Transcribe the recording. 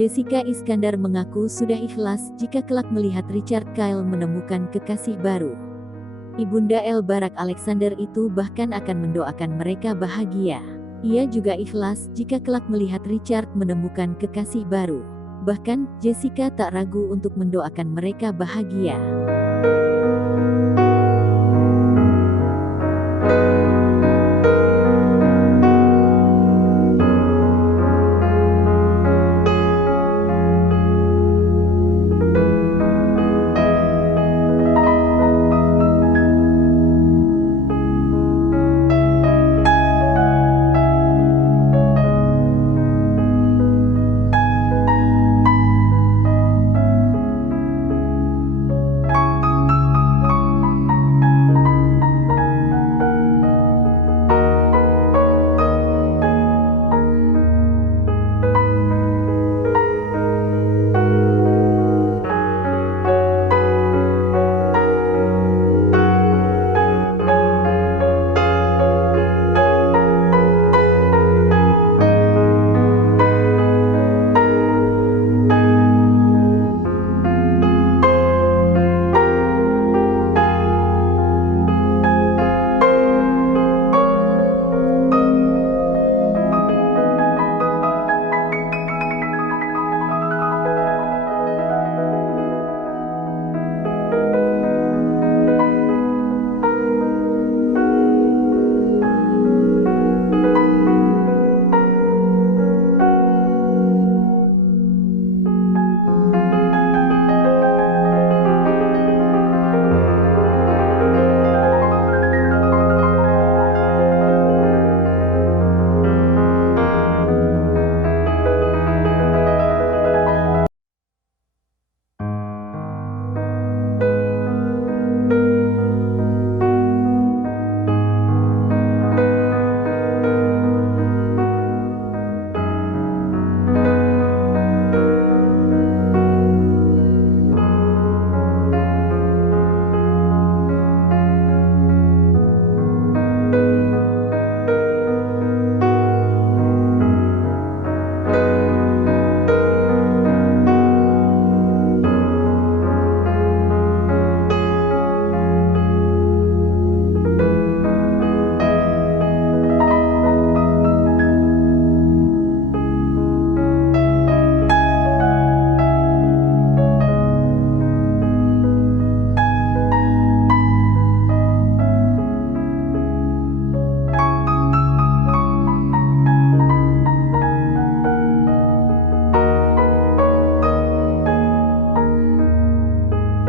Jessica Iskandar mengaku sudah ikhlas jika kelak melihat Richard Kyle menemukan kekasih baru. Ibunda El Barak Alexander itu bahkan akan mendoakan mereka bahagia. Ia juga ikhlas jika kelak melihat Richard menemukan kekasih baru. Bahkan, Jessica tak ragu untuk mendoakan mereka bahagia.